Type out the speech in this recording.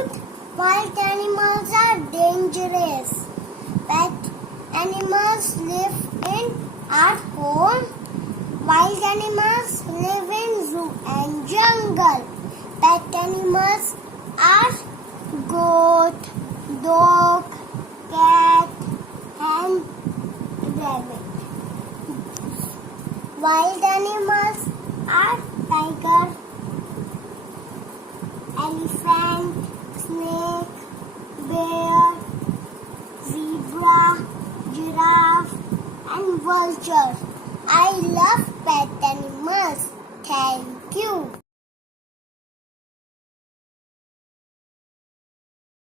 truth, wild animals are dangerous. Pet animals live in our home. Wild animals live in zoo and jungle. Pet animals are goat, dog, cat, and rabbit. Wild animals are tiger, elephant, snake, bear, zebra, giraffe, and vulture. I love pet animals. Thank you.